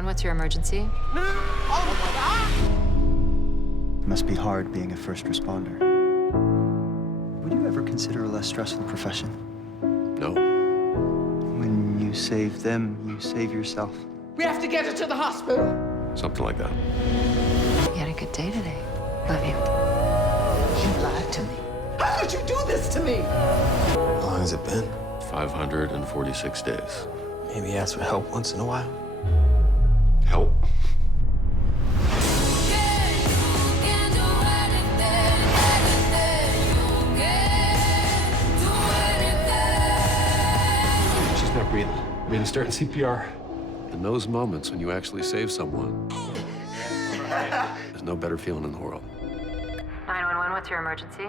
911, what's your emergency? It must be hard being a first responder. Would you ever consider a less stressful profession? No. When you save them, you save yourself. We have to get her to the hospital. Something like that. You had a good day today. Love you. You lied to me. How could you do this to me? How long has it been? 546 days. Maybe ask for help once in a while. Help. She's not breathing. We need to start CPR. In those moments when you actually save someone, there's no better feeling in the world. 911, what's your emergency?